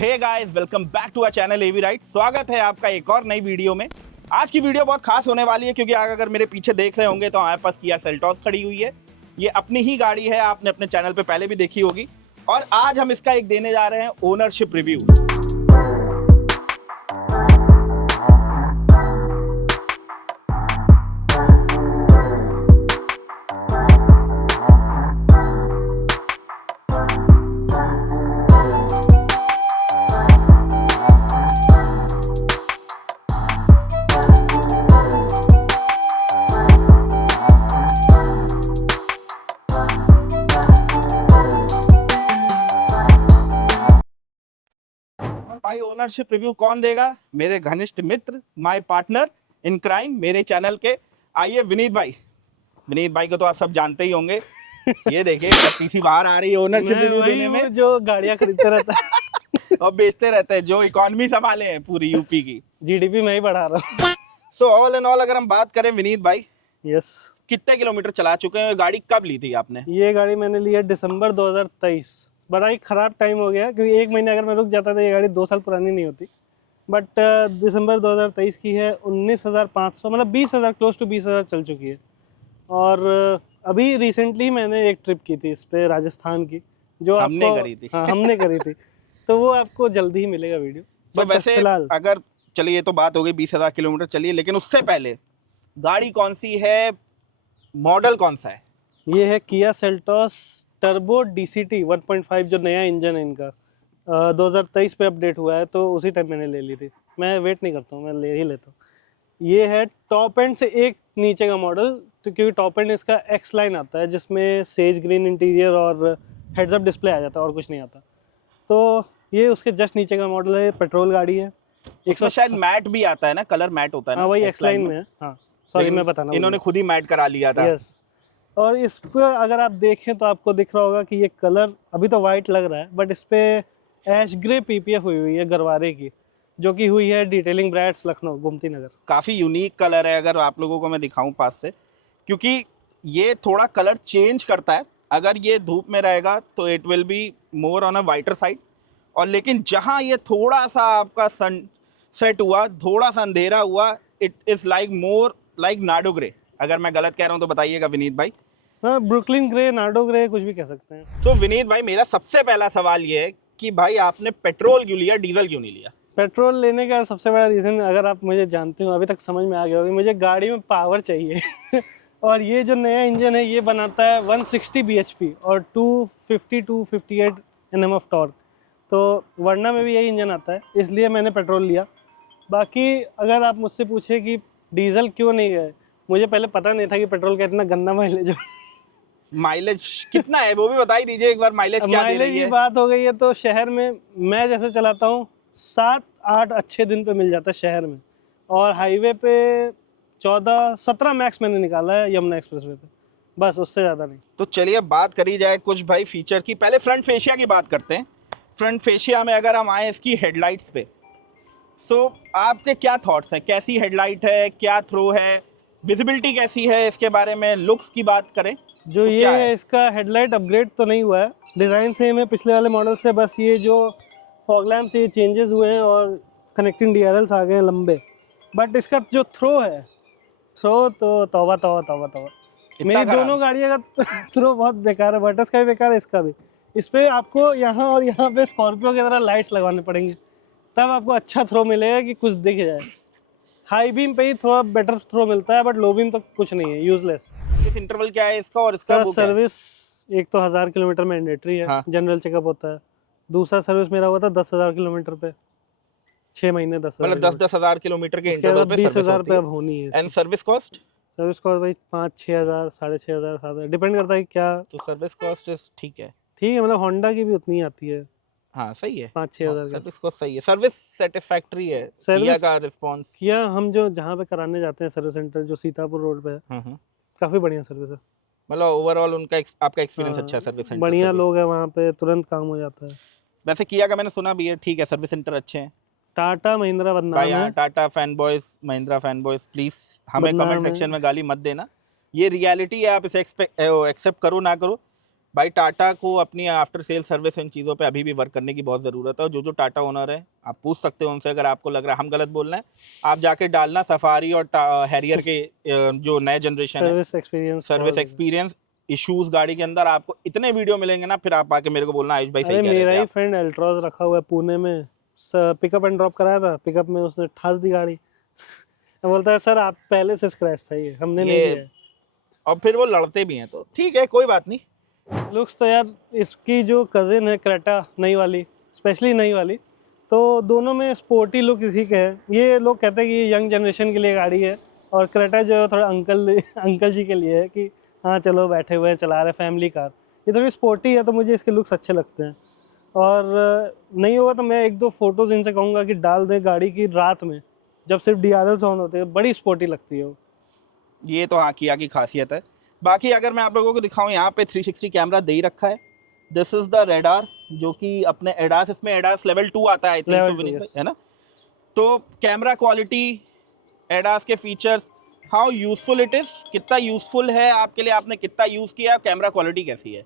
Hey guys, welcome back to our channel EV ride. स्वागत है आपका एक और नई वीडियो में। आज की वीडियो बहुत खास होने वाली है क्योंकि अगर मेरे पीछे देख रहे होंगे तो हमारे पास किया सेल्टॉस खड़ी हुई है। ये अपनी ही गाड़ी है, आपने अपने चैनल पे पहले भी देखी होगी और आज हम इसका एक देने जा रहे हैं ओनरशिप रिव्यू। भाई ओनरशिप रिव्यू कौन देगा? मेरे घनिष्ठ मित्र, माय पार्टनर इन क्राइम, मेरे चैनल के। आइए विनीत भाई। विनीत भाई को तो आप सब जानते ही होंगे। ये देखिए पत्ती सी बाहर आ रही है ओनरशिप रिव्यू देने में। जो गाड़ियां खरीदते रहता है और बेचते रहते हैं, जो इकोनॉमी संभाले हैं पूरी यूपी की। जीडीपी मैं ही बढ़ा रहा हूँ। सो ऑल एंड ऑल अगर हम बात करें विनीत भाई, यस, कितने किलोमीटर चला चुके हैं? गाड़ी कब ली थी आपने? ये गाड़ी मैंने ली है दिसंबर 2023। बड़ा ही खराब टाइम हो गया क्योंकि एक महीने अगर मैं रुक जाता तो ये गाड़ी 2 साल पुरानी नहीं होती। बट दिसंबर 2023 की है। 19,500 मतलब 20,000 क्लोज टू 20,000 चल चुकी है। और अभी रिसेंटली मैंने एक ट्रिप की थी इस पे, राजस्थान की, जो हमने करी थी। हाँ, हमने करी थी। तो वो आपको जल्दी ही मिलेगा वीडियो। तो वैसे अगर चलिए, ये तो बात हो गई 20,000 किलोमीटर चलिए, लेकिन उससे पहले गाड़ी कौन सी है, मॉडल कौन सा है? ये है किया सेल्टॉस टर्बो डीसीटी 1.5, जो नया इंजन है इनका। 2023 पे अपडेट हुआ है तो उसी टाइम मैंने ले ली थी। मैं वेट नहीं करता हूँ, मैं ले ही लेता हूँ। ये है टॉप एंड से एक नीचे का मॉडल, तो क्योंकि टॉप एंड इसका एक्स लाइन आता है जिसमें सेज ग्रीन इंटीरियर और हेड्स अप डिस्प्ले आ जाता है और कुछ नहीं आता। तो ये उसके जस्ट नीचे का मॉडल है। पेट्रोल गाड़ी है। इसमें शायद मैट भी आता है ना, कलर मैट होता है ना? हाँ, वही एक्स लाइन में है। हाँ सॉरी, मैं बताना, इन्होंने खुद ही मैट करा लिया था। यस। और इस पर अगर आप देखें तो आपको दिख रहा होगा कि ये कलर अभी तो वाइट लग रहा है, बट इस पे ऐश ग्रे पीपीएफ हुई हुई है गरवारे की, जो कि हुई है डिटेलिंग ब्रांड्स लखनऊ गोमती नगर। काफ़ी यूनिक कलर है। अगर आप लोगों को मैं दिखाऊं पास से, क्योंकि ये थोड़ा कलर चेंज करता है। अगर ये धूप में रहेगा तो it will be more on a whiter side, और लेकिन जहाँ ये थोड़ा सा आपका सन सेट हुआ, थोड़ा सा अंधेरा हुआ, it is like more like Nardo grey. अगर मैं गलत कह रहा हूँ तो बताइएगा विनीत भाई। हाँ, ब्रुकलिन ग्रे, नार्डो ग्रे, कुछ भी कह सकते हैं। तो विनीत भाई, मेरा सबसे पहला सवाल ये है कि भाई आपने पेट्रोल क्यों लिया, डीजल क्यों नहीं लिया? पेट्रोल लेने का सबसे बड़ा रीज़न, अगर आप मुझे जानते हो, अभी तक समझ में आ गया होगा, मुझे गाड़ी में पावर चाहिए। और ये जो नया इंजन है ये बनाता है 160 bhp और 250-258 Nm ऑफ टॉर्क। तो वर्ना में भी यही इंजन आता है, इसलिए मैंने पेट्रोल लिया। बाकी अगर आप मुझसे पूछे कि डीजल क्यों नहीं गए, मुझे पहले पता नहीं था कि पेट्रोल का इतना गंदा माइलेज है। माइलेज कितना है वो भी बता ही दीजिए एक बार। माइलेज क्या दे रही है? की बात हो गई है तो शहर में मैं जैसे चलाता हूँ 7-8 अच्छे दिन पे मिल जाता है शहर में, और हाईवे पे 14-17 मैक्स मैंने निकाला है यमुना एक्सप्रेसवे पे, बस उससे ज़्यादा नहीं। तो चलिए अब बात करी जाए कुछ भाई फीचर की। पहले फ्रंट फेशिया की बात करते हैं। फ्रंट फेशिया में अगर हम आए इसकी हेडलाइट्स पे, सो आपके क्या थॉट्स हैं? कैसी हेडलाइट है, क्या थ्रो है, विजिबिलिटी कैसी है, इसके बारे में लुक्स की बात करें जो तो ये क्या है, इसका हेडलाइट अपग्रेड तो नहीं हुआ है, डिज़ाइन सेम है पिछले वाले मॉडल से, बस ये जो फॉग लैम्प से ये चेंजेस हुए हैं और कनेक्टिंग DRLs आ गए हैं लंबे। बट इसका जो थ्रो है, थ्रो तो तौबा तौबा तौबा तौबा। मेरी दोनों गाड़ियों का थ्रो बहुत बेकार है, वर्टस का भी बेकार है, इसका भी। इस पर आपको यहाँ और यहाँ पे स्कॉर्पियो की तरह लाइट्स लगाने पड़ेंगी, तब आपको अच्छा थ्रो मिलेगा कि कुछ दिख जाए। हाई बीम पे ही थोड़ा बेटर थ्रो मिलता है, बट लो बीम तो कुछ नहीं है, यूजलेस। इस इंटरवल क्या है इसका और इसका? वो सर्विस एक तो 1000 किलोमीटर मैंडेटरी है। हाँ। जनरल चेकअप होता है। दूसरा सर्विस मेरा हुआ था 10,000 किलोमीटर पे 6 महीने, 10,000 मतलब 10,000 किलोमीटर के इंटरवल पे 20,000 पे अब होनी है। And service cost? Service cost भाई 5-6 हज़ार, 6,500, 7,000, डिपेंड करता है क्या। तो सर्विस कॉस्ट ठीक है, ठीक है, मतलब होंडा की भी उतनी आती है। हाँ सही है, 5-6 हज़ार सर्विस कॉस्ट सही है। सर्विस सेटिस्फैक्टरी है, किया का रिस्पांस। किया हम जो जहाँ पे कराने जाते हैं सर्विस सेंटर, जो सीतापुर रोड पे है, काफी बढ़िया सर्विस है। मतलब ओवरऑल उनका आपका एक्सपीरियंस अच्छा है सर्विस सेंटर? बढ़िया लोग हैं वहाँ पे, तुरंत काम हो जाता है। वैसे किया का मैंने सुना भी है, ठीक है, सर्विस सेंटर अच्छे हैं। टाटा महिंद्रा बदनाम है। Tata fan boys, Mahindra fan boys, please हमें कमेंट सेक्शन में गाली मत देना। ये रियलिटी है, आप इसे एक्सेप्ट करो ना करो, भाई टाटा को अपनी आफ्टर सेल सर्विस इन चीज़ों पे अभी भी वर्क करने की बहुत ज़रूरत है। और जो टाटा ओनर है, आप पूछ सकते हो उनसे, अगर आपको लग रहा है हम गलत बोल रहे हैं, आप जाके डालना सफारी और हैरियर के जो नए जनरेशन है सर्विस एक्सपीरियंस इश्यूज गाड़ी के अंदर, आपको इतने वीडियो मिलेंगे ना, फिर आप आके मेरे को बोलना आयुष भाई सही अरे कह रहे मेरा थे ही आप। फ्रेंड अल्ट्रॉज रखा हुआ है पुणे में, पिकअप एंड ड्रॉप कराया था, पिकअप में उसने ठास दी गाड़ी। बोलता है सर आप पहले से स्क्रैच था, ये हमने नहीं ये किया है। और फिर वो लड़ते भी हैं, तो ठीक है कोई बात नहीं। लुक्स तो यार इसकी जो कज़िन है क्रेटा नई वाली, स्पेशली नई वाली, तो दोनों में स्पोर्टी लुक इसी के है। ये लोग कहते हैं कि ये यंग जनरेशन के लिए गाड़ी है, और क्रेटा जो है थोड़ा अंकल अंकल जी के लिए है कि हाँ चलो बैठे हुए हैं चला रहे फैमिली कार। ये थोड़ी स्पोर्टी है तो मुझे इसके लुक्स अच्छे लगते हैं। और नहीं होगा तो मैं एक दो फोटोज इनसे कहूँगा कि डाल दे गाड़ी की रात में, जब सिर्फ DRLs ऑन होते हैं, बड़ी स्पोर्टी लगती है वो। ये तो हाँ किया की खासियत है। बाकी अगर मैं आप लोगों को दिखाऊं, यहाँ पे 360 कैमरा दे ही रखा है। दिस इज द रेडार, जो कि अपने एडास, इसमें एडास लेवल 2 आता है I think so level 2 Vineet भाई, यस। है ना। तो कैमरा क्वालिटी, एडास के features, how useful it is, कितना यूजफुल है आपके लिए, आपने कितना यूज किया, कैमरा क्वालिटी कैसी है।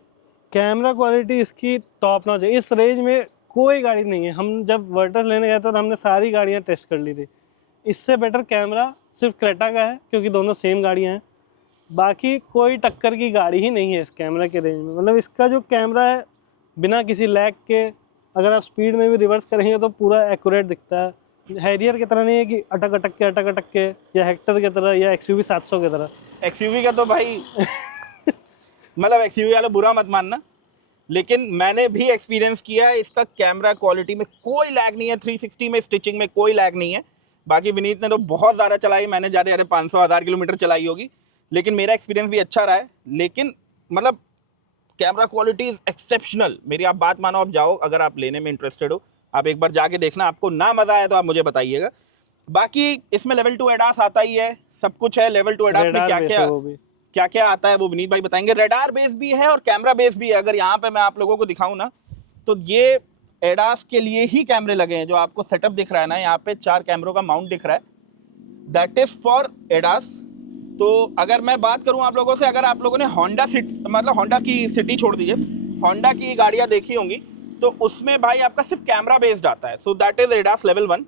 कैमरा क्वालिटी इसकी टॉप नॉच है। इस रेंज में कोई गाड़ी नहीं है। हम जब वर्टस लेने गए थे तो हमने सारी गाड़ियाँ टेस्ट कर ली थी। इससे बेटर कैमरा सिर्फ क्रेटा का है, क्योंकि दोनों सेम गाड़ियाँ हैं। बाकी कोई टक्कर की गाड़ी ही नहीं है इस कैमरा के रेंज में। मतलब इसका जो कैमरा है, बिना किसी लैग के अगर आप स्पीड में भी रिवर्स करेंगे तो पूरा एक्यूरेट दिखता है। हैरियर की तरह नहीं है कि अटक अटक के, या हेक्टर की तरह, या XUV 700 की तरह। एक्सयूवी का तो भाई मतलब एक्सयूवी वाला बुरा मत मानना, लेकिन मैंने भी एक्सपीरियंस किया है, इसका कैमरा क्वालिटी में कोई लैग नहीं है। 360 में स्टिचिंग में कोई लैग नहीं है। बाकी विनीत ने तो बहुत ज़्यादा चलाई, मैंने ज़्यादा 500,000 किलोमीटर चलाई होगी, लेकिन मेरा एक्सपीरियंस भी अच्छा रहा है। लेकिन मतलब कैमरा क्वालिटी इज एक्सेप्शनल। मेरी आप बात मानो, आप जाओ, अगर आप लेने में इंटरेस्टेड हो, आप एक बार जाके देखना, आपको ना मज़ा आया तो आप मुझे बताइएगा। बाकी इसमें लेवल 2 एडास आता ही है, सब कुछ है। लेवल 2 एडास में रेडार क्या बेस क्या है वो भी। क्या क्या आता है वो विनीत भाई बताएंगे। रेडार बेस भी है और कैमरा बेस भी है। अगर यहाँ पे मैं आप लोगों को दिखाऊं ना, तो ये एडास के लिए ही कैमरे लगे हैं। जो आपको सेटअप दिख रहा है ना, यहाँ पे 4 कैमरों का माउंट दिख रहा है, दैट इज फॉर एडास। तो अगर मैं बात करूं आप लोगों से, अगर आप लोगों ने होंडा सिटी, मतलब होंडा की सिटी छोड़ दीजिए, होंडा की गाड़ियां देखी होंगी, तो उसमें भाई आपका सिर्फ कैमरा बेस्ड आता है। So that is ADAS level 1,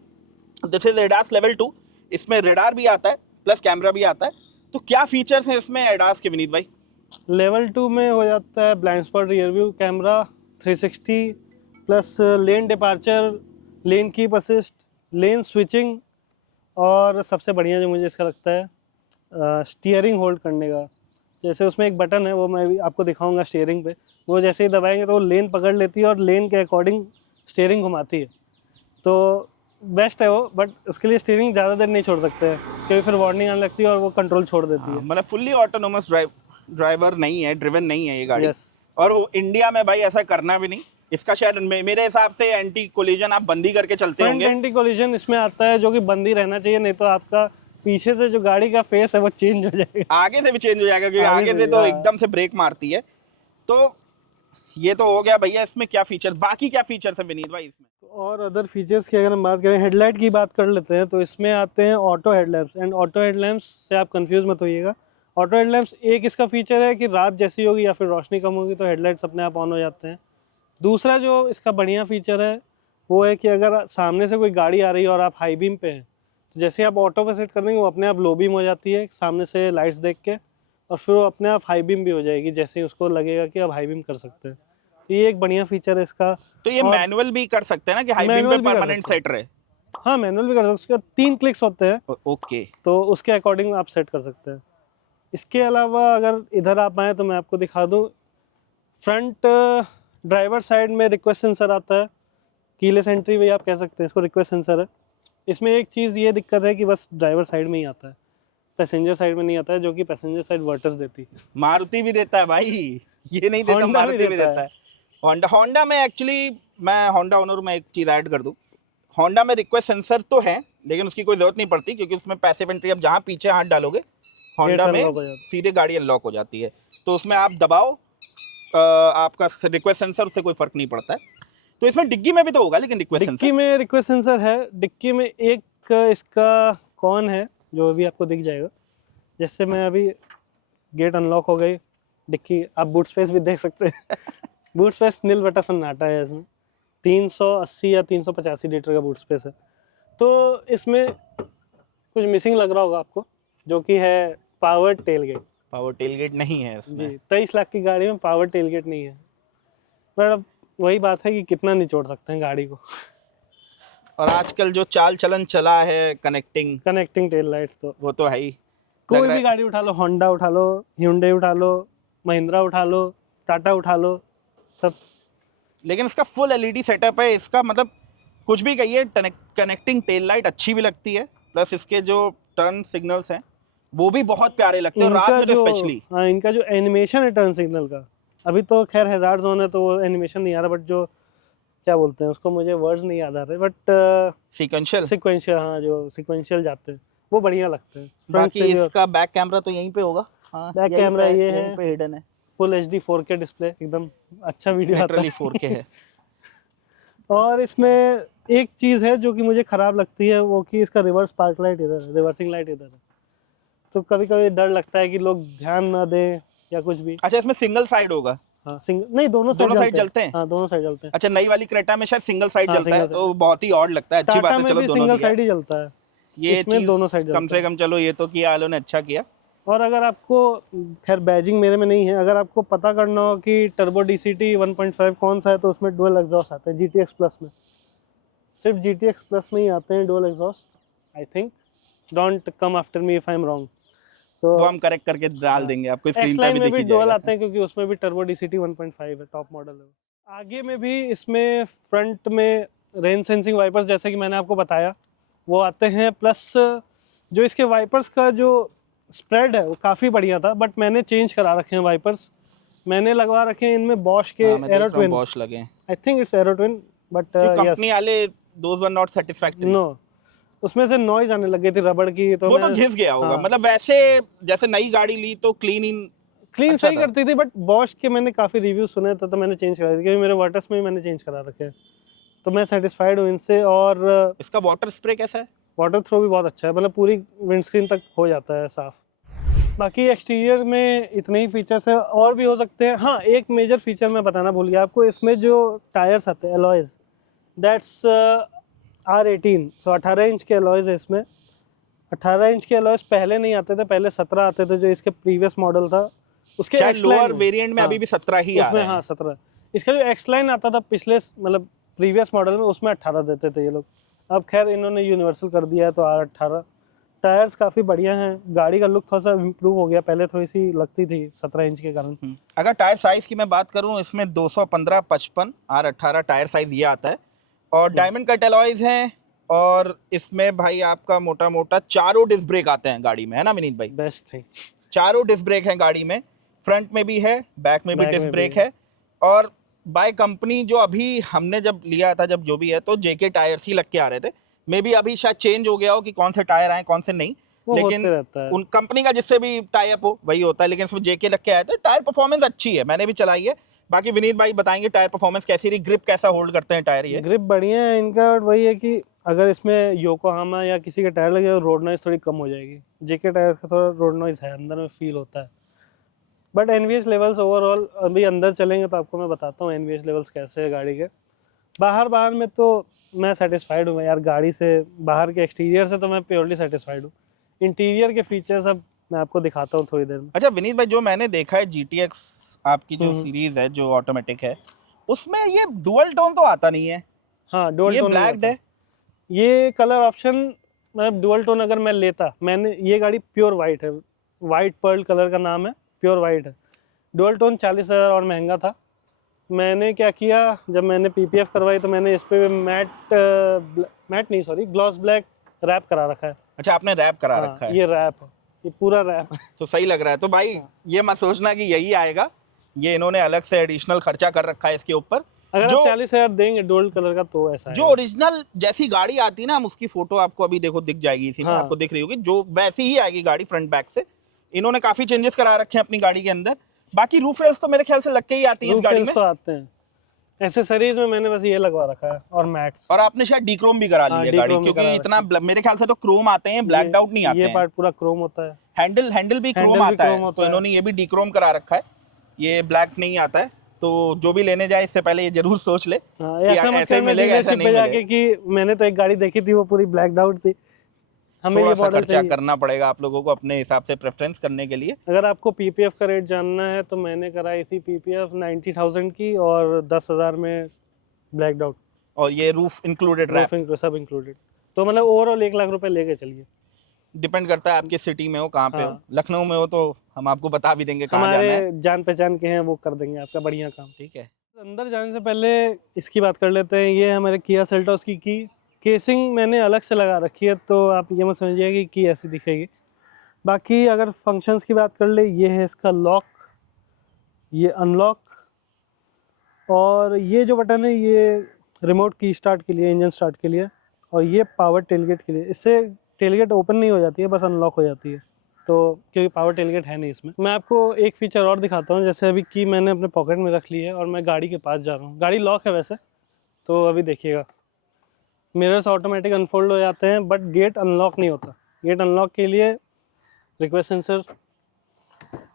this is ADAS level 2। इसमें रेडार भी आता है प्लस कैमरा भी आता है। तो क्या फीचर्स हैं इसमें एडास के विनीत भाई। लेवल 2 में हो जाता है blind spot rear view camera, 360 plus lane departure, lane keep assist, lane switching, और सबसे बढ़िया जो मुझे इसका लगता है स्टीयरिंग होल्ड करने का। जैसे उसमें एक बटन है, वो मैं भी आपको दिखाऊंगा स्टीयरिंग पे, वो जैसे ही दबाएंगे तो वो लेन पकड़ लेती है और लेन के अकॉर्डिंग स्टीयरिंग घुमाती है। तो बेस्ट है वो, बट उसके लिए स्टीयरिंग ज़्यादा देर नहीं छोड़ सकते हैं, क्योंकि फिर वार्निंग आने लगती है और वो कंट्रोल छोड़ देती है। मतलब फुल्ली ऑटोनोमस ड्राइवर नहीं है, ड्रिवन नहीं है ये गाड़ी। यस। और वो इंडिया में भाई ऐसा करना भी नहीं। इसका शायद मेरे हिसाब से एंटी कोलिजन आप बंदी करके चलते फ्रंट होंगे। एंटी कोलिजन इसमें आता है, जो कि बंद ही रहना चाहिए, नहीं तो आपका पीछे से जो गाड़ी का फेस है वो चेंज हो जाएगा। आगे से भी चेंज हो जाएगा, क्योंकि आगे आगे से से तो हाँ। एकदम से ब्रेक मारती है। तो ये तो हो गया भैया इसमें क्या फीचर्स। बाकी क्या फीचर्स है विनीत भाई इसमें। और अदर फीचर्स की अगर हम बात करें, हेडलाइट की बात कर लेते हैं, तो इसमें आते हैं auto headlamps. And auto headlamps से आप कंफ्यूज मत होइएगा। ऑटो हेडलैम्प्स एक इसका फीचर है कि रात जैसी होगी या फिर रोशनी कम होगी तो हेडलाइट्स अपने आप ऑन हो जाते हैं। दूसरा जो इसका बढ़िया फीचर है वो है कि अगर सामने से कोई गाड़ी आ रही है और आप हाई बीम पे हैं, तो जैसे आप ऑटो पे सेट कर देंगे वो अपने आप लो बीम हो जाती है सामने से लाइट्स देख के, और फिर वो अपने आप हाई बीम भी हो जाएगी जैसे ही उसको लगेगा कि आप हाई बीम कर सकते हैं। तो ये एक बढ़िया फीचर है इसका। तो ये और मैनुअल भी कर सकते हैं ना, कि हाई बीम पे मैनुअल भी कर परमानेंट सकते हैं। सेट रहे। हाँ मैनुअल भी कर सकते हैं, उसके 3 क्लिक्स होते हैं, ओके। तो उसके अकॉर्डिंग आप सेट कर सकते हैं। इसके अलावा अगर इधर आप आएँ तो मैं आपको दिखा दूँ, फ्रंट ड्राइवर साइड में रिक्वेस्ट सेंसर आता है, कीलेस एंट्री भी आप कह सकते हैं इसको, रिक्वेस्ट सेंसर है। इसमें एक चीज़ ये दिक्कत है कि बस ड्राइवर साइड में ही आता है, पैसेंजर साइड में नहीं आता है, जो कि पैसेंजर साइड वर्टस देती है। मारुति भी देता है भाई, ये नहीं देता, होंडा भी मारुति भी देता देता है। होंडा में एक्चुअली, मैं होंडा ओनर में एक चीज़ ऐड कर दूं, होंडा में रिक्वेस्ट सेंसर तो है, लेकिन उसकी कोई जरूरत नहीं पड़ती, क्योंकि उसमें पैसिव एंट्री, अब जहाँ पीछे हाथ डालोगे होंडा में सीधे गाड़ी अनलॉक हो जाती है। तो उसमें आप दबाओ, आपका रिक्वेस्ट सेंसर, उससे कोई फर्क नहीं पड़ता है। तो इसमें डिग्गी में भी तो होगा, लेकिन रिक्वेस्ट डिक्की सेंसर में रिक्वेस्ट सेंसर है। डिक्की में एक इसका कौन है जो अभी आपको दिख जाएगा। जैसे मैं अभी गेट अनलॉक हो गई, डिक्की आप बूट स्पेस भी देख सकते हैं। बूट स्पेस नील बटा सन्नाटा है इसमें, 380 या 385 लीटर का बूट स्पेस है। तो इसमें कुछ मिसिंग लग रहा होगा आपको, जो कि है पावर टेलगेट। पावर टेलगेट नहीं है जी, इसमें। 23 लाख की गाड़ी में पावर टेलगेट नहीं है। पर अब वही बात है कि कितना निचोड़ सकते हैं गाड़ी को। और आजकल जो चाल चलन चला है कनेक्टिंग टेल लाइट्स, तो वो तो है ही। लग कोई रहा भी है गाड़ी उठा लो, होंडा उठा लो, hyundai उठा लो, महिंद्रा उठा लो, टाटा उठा लो, सब लेकिन इसका फुल एलईडी सेटअप है। इसका मतलब कुछ भी कहिए, कनेक्टिंग टेल लाइट अच्छी भी लगती है, प्लस इसके जो टर्न सिग्नल्स हैं वो भी बहुत प्यारे लगते हैं, और रात इनका में तो जो स्पेशली। हाँ, इनका जो एनिमेशन है टर्न सिग्नल का, अभी तो खैर हैजार्ड जोन है तो वो एनिमेशन नहीं आ रहा, बट जो क्या बोलते हैं उसको, मुझे वर्ड्स नहीं याद आ रहे, बट सीक्वेंशियल। सिक्वेंशियल, हाँ जो सिक्वेंशियल जाते हैं वो बढ़िया लगते हैं। फ्रंट बाकी से भी इसका बैक कैमरा तो यहीं पे होगा। हाँ, बैक यहीं कैमरा पे ये यहीं है, पे हिडन है। फुल HD 4K डिस्प्ले, एकदम अच्छा वीडियो आता लिटरली है। 4K है। और इसमें एक चीज़ है जो कि मुझे ख़राब लगती है, वो कि इसका रिवर्स पार्क लाइट इधर है, रिवर्सिंग लाइट इधर है। तो कभी कभी डर लगता है कि लोग ध्यान ना दें या कुछ भी। अच्छा, इसमें सिंगल साइड होगा? हाँ, सिंगल नहीं, दोनों साइड जलते हैं। हाँ, दोनों साइड जलते हैं। अच्छा, नई वाली क्रेटा में शायद सिंगल साइड हाँ, जलता है, सिंगल तो बहुत ही ऑड लगता है। अच्छी बात टाटा है, में चलो भी दोनों सिंगल दिया साइड ही जलता है, ये इसमें चीज दोनों साइड कम जलता से कम चलो ये तो किया आलो ने अच्छा किया। और अगर आपको, खैर बैजिंग मेरे में नहीं है, अगर आपको पता करना हो कि टर्बो DCT 1.5 कौन सा है, तो उसमें डुअल एग्जॉस्ट आते हैं GTX प्लस में। सिर्फ GTX प्लस में ही आते हैं dual exhaust, I think. Don't come after me if I am wrong. वो हम करेक्ट करके डाल देंगे, आपको स्क्रीन एक्स पे लाइन भी में दिख भी ही डुअल जाएगा। आते हैं, क्योंकि उसमें भी टर्बो DCT 1.5 है, टॉप मॉडल है। आगे में भी इसमें फ्रंट में रेन सेंसिंग वाइपर्स, जैसे कि मैंने आपको बताया, वो आते हैं। प्लस जो इसके वाइपर्स का जो स्प्रेड है वो काफ़ी बढ़िया था, बट मैंने चेंज करा रखे हैं वाइपर्स। मैंने लगवा रखे हैं इनमें बॉश के हाँ, मैं देख एरो रहा हूँ ट्विन, बॉश लगे हैं। I think it's aero twin, but क्यों यस, कंपनी वाले those were not satisfactory? No, उसमें से नॉइज आने लग गई थी रबड़ की, तो वो तो मैं घिस गया होगा। हाँ, मतलब वैसे जैसे नई गाड़ी ली तो क्लीन इन क्लीन अच्छा सही था। करती थी, बट बॉश के मैंने काफ़ी रिव्यू सुने थे, तो मैंने चेंज करा दिया, क्योंकि मेरे वाटर्स में भी मैंने चेंज करा रखे हैं, तो मैं सेटिस्फाइड हूँ इनसे। और इसका वाटर स्प्रे कैसा है? वाटर थ्रो भी बहुत अच्छा है, मतलब पूरी विंडस्क्रीन तक हो जाता है साफ। बाकी एक्सटीरियर में इतने ही फीचर्स हैं, और भी हो सकते हैं। हाँ, एक मेजर फीचर मैं बताना भूल गया आपको, इसमें जो टायर्स आते हैं alloys, that's R18, so 18 inch के एलॉयज़ है इसमें। 18 इंच के एलॉयज़ पहले नहीं आते थे, पहले 17 आते थे, जो इसके प्रीवियस मॉडल था उसके शायद X-line लोअर में। वेरिएंट में हाँ, अभी भी 17 ही आ उसमें रहे हाँ हैं। 17। इसका जो X-line आता था पिछले, मतलब प्रीवियस मॉडल में, उसमें 18 देते थे ये लोग। अब खैर इन्होंने यूनिवर्सल कर दिया है, तो R18। टायर्स काफ़ी बढ़िया हैं, गाड़ी का लुक थोड़ा सा इम्प्रूव हो गया, पहले थोड़ी सी लगती थी 17 इंच के कारण। अगर टायर साइज की मैं बात करूं, इसमें 215 55 R18 टायर साइज ये आता है, और डायमंड कट अलॉयज हैं। और इसमें भाई आपका मोटा मोटा चारों डिस्क ब्रेक आते हैं गाड़ी में, है ना विनीत भाई? बेस्ट थिंग, चारों डिस्क ब्रेक हैं गाड़ी में, फ्रंट में भी है, बैक में भी बैक डिस्क में भी ब्रेक है। है। और बाय कंपनी जो अभी हमने जब लिया था, जब जो भी है, तो जेके टायर्स ही लग के आ रहे थे। मे बी अभी शायद चेंज हो गया हो कि कौन से टायर आए कौन से नहीं, वो लेकिन होते रहता है। उन कंपनी का जिससे भी टाई अप हो वही होता है। लेकिन इसमें जेके लग के आए थे। टायर परफॉर्मेंस अच्छी है, मैंने भी चलाई है। बाकी विनीत भाई बताएंगे टायर परफॉर्मेंस कैसी रही, ग्रिप कैसा होल्ड करते हैं टायर ये? ग्रिप बढ़िया है इनका, और वही है कि अगर इसमें योकोहामा या किसी के टायर लगे तो रोड नॉइज थोड़ी कम हो जाएगी। जेके टायर का थोड़ा रोड नॉइज है, अंदर में फील होता है। बट एनवीएच लेवल्स ओवरऑल, अभी अंदर चलेंगे तो आपको मैं बताता हूँ एनवीएच लेवल्स कैसे है गाड़ी के। बाहर में तो मैं सेटिस्फाइड हूँ यार गाड़ी से, बाहर के एक्सटीरियर से तो मैं प्योरली सेटिस्फाइड हूँ। इंटीरियर के फीचर्स अब मैं आपको दिखाता हूँ थोड़ी देर में। अच्छा विनीत भाई, जो मैंने देखा है GTX आपकी जो हम्म। सीरीज है जो ऑटोमेटिक है, उसमें ये डुअल टोन तो आता नहीं है। हाँ, डुअल ये टोन नहीं ब्लैक्ड आता। है। ये कलर ऑप्शन, मतलब डुअल टोन अगर मैं लेता, मैंने ये गाड़ी प्योर वाइट है, वाइट पर्ल कलर का नाम है, प्योर वाइट है। डुअल टोन 40,000 और महंगा था। मैंने क्या किया, जब मैंने PPF करवाई तो मैंने इस पर मैट नहीं, सॉरी, ग्लॉस ब्लैक रैप करा रखा है। अच्छा, आपने रैप करा हाँ, रखा है। ये रैप है, ये पूरा रैप है। तो सही लग रहा है। तो भाई ये मत सोचना कि यही आएगा, ये इन्होंने अलग से एडिशनल खर्चा कर रखा है इसके ऊपर। अगर जो आप 40,000 देंगे डुअल कलर का तो ऐसा जो है। ओरिजिनल जैसी गाड़ी आती है ना, हम उसकी फोटो आपको अभी देखो दिख जाएगी इसी में, हाँ। आपको दिख रही होगी, जो वैसी ही आएगी गाड़ी फ्रंट बैक से। इन्होंने काफी चेंजेस करा रखे हैं अपनी गाड़ी के अंदर। बाकी रूफ रेल्स तो मेरे ख्याल से लग के ही आती है इस गाड़ी में। तो आते हैं, एसेसरीज में मैंने बस ये लगवा रखा है, और मैट्स। और आपने शायद डीक्रोम भी करा ली हाँ, है गाड़ी, डीक्रोम भी क्योंकि करा इतना मेरे ख्याल से तो क्रोम आते हैं, ब्लैक्ड आउट नहीं आते ये हैं। पार्ट पूरा क्रोम होता है। हैंडल भी क्रोम हैंडल भी आता क्रोम है, होता तो है। इन्होंने ये भी डीक्रोम करा रखा है। ये ब्लैक नहीं आता है, तो जो भी लेने जाए इससे पहले ये जरूर सोच ले हाँ, कि ऐसा मत ऐसे ही करना मिलेगा, ऐसा डीलरशिप नहीं पे जाके मिलेगा। कि मैंने तो एक गाड़ी देखी थी वो पूरी ब्लैकड आउट थी, हमें थोड़ा ये सा मॉडल खर्चा चाहिए। करना पड़ेगा आप लोगों को अपने हिसाब से प्रेफरेंस करने के लिए। अगर आपको पीपीएफ का रेट जानना है तो मैंने कराई थी पीपीएफ 90,000 की और 10,000 में ब्लैकड आउट, और ये रूफ इंक्लूडेड रैप। रूफिंग सब इंक्लूडेड। तो मतलब ओवरऑल 1 लाख रुपए लेके चलिए। डिपेंड करता है आपकी सिटी में हो, कहाँ पे हो। हाँ, लखनऊ में हो तो हम आपको बता भी देंगे कहाँ हमारे जाना है। जान पहचान के हैं, वो कर देंगे आपका बढ़िया काम। ठीक है। अंदर जाने से पहले इसकी बात कर लेते हैं। ये हमारे किया सेल्टोस की केसिंग मैंने अलग से लगा रखी है, तो आप ये मत समझिए कि की ऐसी दिखेगी। बाकी अगर फंक्शंस की बात कर ले, ये है इसका लॉक, ये अनलॉक, और ये जो बटन है ये रिमोट की स्टार्ट के लिए, इंजन स्टार्ट के लिए, और ये पावर टेलगेट के लिए। इससे टेलगेट ओपन नहीं हो जाती है, बस अनलॉक हो जाती है, तो क्योंकि पावर टेलगेट है नहीं इसमें। मैं आपको एक फीचर और दिखाता हूँ। जैसे अभी की मैंने अपने पॉकेट में रख ली है और मैं गाड़ी के पास जा रहा हूँ, गाड़ी लॉक है वैसे, तो अभी देखिएगा मिरर्स ऑटोमेटिक अनफोल्ड हो जाते हैं, बट गेट अनलॉक नहीं होता। गेट अनलॉक के लिए request sensor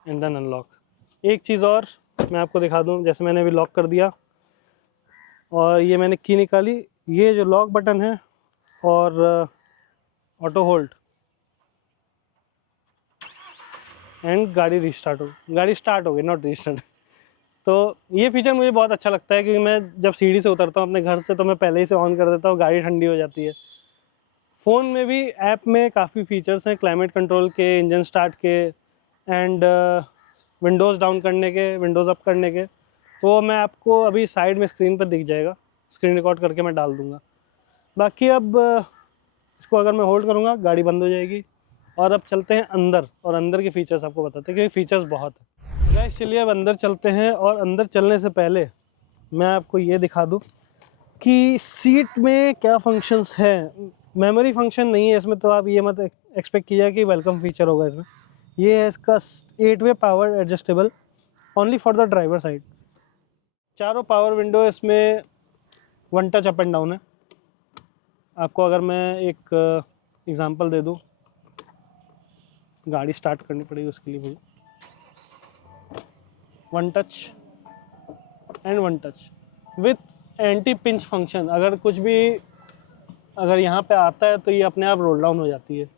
and then unlock. एक चीज़ और मैं आपको दिखा दूँ, जैसे मैंने अभी लॉक कर दिया और ये मैंने की निकाली, ये जो लॉक बटन है और ऑटो होल्ड एंड गाड़ी रिस्टार्ट हो, गाड़ी स्टार्ट हो गई, नॉट रिस्टार्ट। तो ये फीचर मुझे बहुत अच्छा लगता है, क्योंकि मैं जब सीढ़ी से उतरता हूँ अपने घर से तो मैं पहले ही से ऑन कर देता हूँ, गाड़ी ठंडी हो जाती है। फ़ोन में भी ऐप में काफ़ी फीचर्स हैं, क्लाइमेट कंट्रोल के, इंजन स्टार्ट के, एंड विंडोज़ डाउन करने के, विंडोज़ अप करने के। तो मैं आपको अभी साइड में स्क्रीन पर दिख जाएगा, स्क्रीन रिकॉर्ड करके मैं डाल दूँगा। बाकी अब इसको अगर मैं होल्ड करूँगा गाड़ी बंद हो जाएगी। और अब चलते हैं अंदर, और अंदर के फीचर्स आपको बताते हैं, क्योंकि फीचर्स बहुत है। गाइस चलिए अब अंदर चलते हैं, और अंदर चलने से पहले मैं आपको ये दिखा दूँ कि सीट में क्या फंक्शंस हैं। मेमोरी फंक्शन नहीं है इसमें, तो आप ये मत एक्सपेक्ट कीजिए कि वेलकम फीचर होगा इसमें। ये है इसका eight way power adjustable, only for the driver side. चारों पावर विंडो इसमें 1 टच अप एंड डाउन है। आपको अगर मैं एक एग्जांपल दे दूं, गाड़ी स्टार्ट करनी पड़ेगी उसके लिए मुझे। 1 touch and 1 touch with anti pinch function. अगर कुछ भी अगर यहाँ पे आता है तो ये अपने आप रोल डाउन हो जाती है।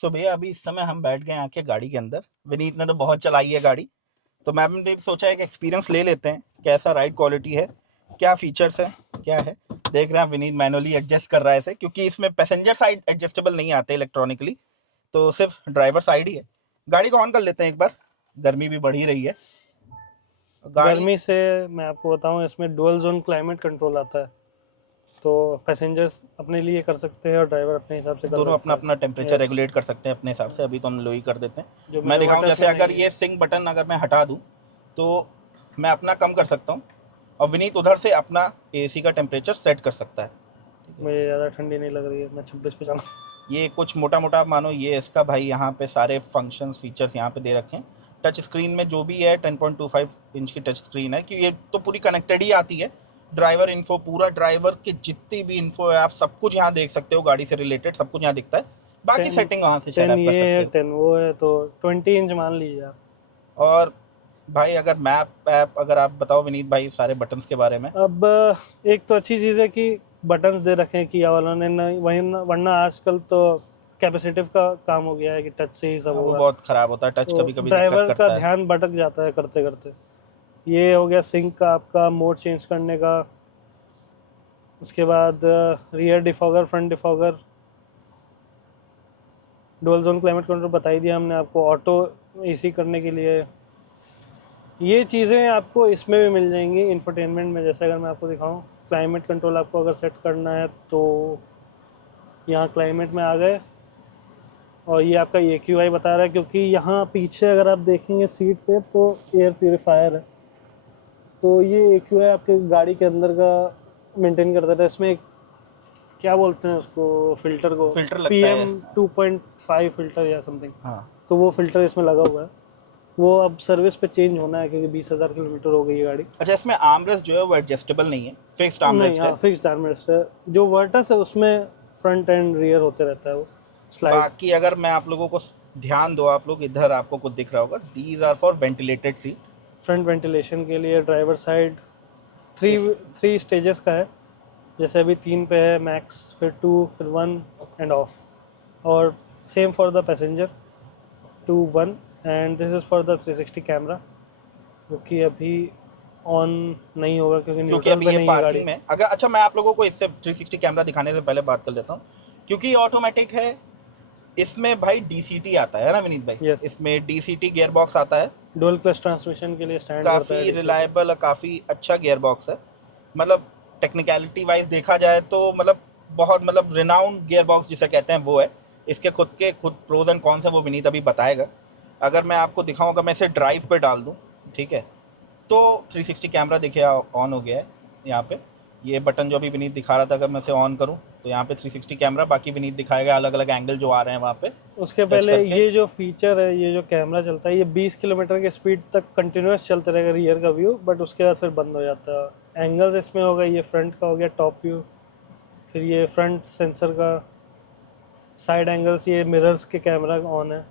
तो भैया अभी इस समय हम बैठ गए आके गाड़ी के अंदर। विनीत ने तो बहुत चलाई है गाड़ी, तो मैंने भी सोचा एक एक्सपीरियंस ले लेते हैं, कैसा राइड क्वालिटी है, क्या फीचर्स है, क्या है। देख रहे हैं विनीत मैनुअली एडजस्ट कर रहा है इसे, क्योंकि इसमें पैसेंजर साइड एडजस्टेबल नहीं आते इलेक्ट्रॉनिकली, तो सिर्फ ड्राइवर साइड ही है। गाड़ी को ऑन कर लेते हैं एक बार, गर्मी भी बढ़ ही रही है गाड़ी। गर्मी से मैं आपको बताऊं, इसमें डुअल जोन क्लाइमेट कंट्रोल आता है, तो पैसेंजर्स अपने लिए कर सकते हैं और ड्राइवर अपने हिसाब से कर दोनों सकते अपना हैं। अपना टेम्परेचर Yes. रेगुलेट कर सकते हैं अपने हिसाब से। अभी तो हम लो ही कर देते हैं। जो मैं मैंने दिखाऊं, waters जैसे में अगर नहीं ये सिंक बटन अगर मैं हटा दूं तो मैं अपना कम कर सकता हूं, और विनीत उधर से अपना एसी का टेम्परेचर सेट कर सकता है। मुझे ज़्यादा ठंडी नहीं लग रही है, मैं 26 पे चला। ये कुछ मोटा मोटा मानो ये इसका भाई यहाँ पे सारे फंक्शंस फीचर्स यहाँ पे दे रखे हैं। टच स्क्रीन में जो भी है 10.25 इंच की टच स्क्रीन है, क्योंकि ये तो पूरी कनेक्टेड ही आती है। ड्राइवर इन्फो, पूरा ड्राइवर की जितनी भी इन्फो है आप सब कुछ यहाँ देख सकते हो, गाड़ी से रिलेटेड सब कुछ यहाँ दिखता है। बाकी सेटिंग वहाँ से 10 सेटअप कर ये सकते है, हो। 10 वो है, तो 20 इंच मान लीजिए आप। और भाई अगर मैप ऐप अगर आप बताओ विनीत भाई सारे बटन्स के बारे में। अब एक तो अच्छी चीज़ है कि बटन्स दे रखे हैं किया वालों ने, नहीं वही वरना आजकल तो कैपेसिटिव का काम हो गया है कि टच से ही सब वो होगा, बहुत ख़राब होता है, टच तो कभी कभी दिक्कत ड्राइवर का करता है। ध्यान भटक जाता है करते करते। ये हो गया सिंक का आपका मोड चेंज करने का। उसके बाद rear defogger, front defogger, dual zone climate control बता ही दिया हमने आपको, ऑटो एसी करने के लिए। ये चीज़ें आपको इसमें भी मिल जाएंगी इंफोटेनमेंट में। जैसे अगर मैं आपको दिखाऊं, क्लाइमेट कंट्रोल आपको अगर सेट करना है तो यहाँ क्लाइमेट में आ गए, और ये आपका AQI बता रहा है, क्योंकि यहाँ पीछे अगर आप देखेंगे सीट पे तो एयर प्योरीफायर है, तो ये AQI आपके गाड़ी के अंदर का मेंटेन करता है। इसमें एक क्या बोलते हैं उसको, फिल्टर को, फिल्टर लगता है। PM 2.5 फिल्टर या समथिंग, हाँ, तो वो फिल्टर इसमें लगा हुआ है। वो अब सर्विस पे चेंज होना है, क्योंकि 20,000 किलोमीटर हो गई है गाड़ी। अच्छा इसमें आर्मरेस्ट जो है वो एडजस्टेबल नहीं है, फिक्स्ड नहीं, आर्मरेस्ट हाँ है। फिक्स्ड आर्मरेस्ट है। जो वर्टस है उसमें फ्रंट एंड रियर होते रहता है वो स्लाइड। बाकी अगर मैं आप लोगों को ध्यान दो, आप लोग इधर आपको कुछ दिख रहा होगा, these are for ventilated seat. Front ventilation के लिए ड्राइवर साइड थ्री स्टेजेस का है, जैसे अभी 3 पे है मैक्स, फिर 2, फिर 1 एंड ऑफ, और same for the passenger 2, 1 and this is for the 360 camera, जो कि अभी ऑन नहीं होगा क्योंकि क्योंकि न्यूट्रल अभी पे ये नहीं है गाड़ी। पार्किंग में। अगर अच्छा, मैं आप लोगों को इससे 360 कैमरा दिखाने से पहले बात कर लेता हूँ, क्योंकि ऑटोमेटिक है, इसमें भाई डीसीटी आता है ना विनीत भाई? Yes. इसमें डीसीटी गियर बॉक्स आता है, डुअल क्लच ट्रांसमिशन के लिए स्टैंड करता है काफ़ी DCT। रिलायबल, काफ़ी अच्छा गियर बॉक्स है। मतलब टेक्निकलिटी वाइज देखा जाए तो मतलब बहुत मतलब रिनाउंड गियर बॉक्स जिसे कहते हैं वो है। इसके खुद प्रोज एंड कॉन्स है, वो विनीत अभी बताएगा। अगर मैं आपको दिखाऊँ, अगर मैं इसे ड्राइव पे डाल दूँ, ठीक है, तो 360 कैमरा देखिए ऑन हो गया है यहाँ पे। ये बटन जो अभी विनीत दिखा रहा था, अगर मैं इसे ऑन करूँ तो यहाँ पे 360 कैमरा, बाकी विनीत दिखाएगा अलग अलग एंगल जो आ रहे हैं वहाँ पे। उसके पहले ये जो फीचर है, ये जो कैमरा चलता है, ये 20 किलोमीटर की स्पीड तक कंटिन्यूस चलते रहेगा रियर का व्यू, बट उसके बाद फिर बंद हो जाता है। एंगल्स इसमें होगा, ये फ्रंट का हो गया टॉप व्यू, फिर ये फ्रंट सेंसर का, साइड एंगल्स, ये मिरर्स के कैमरा ऑन है,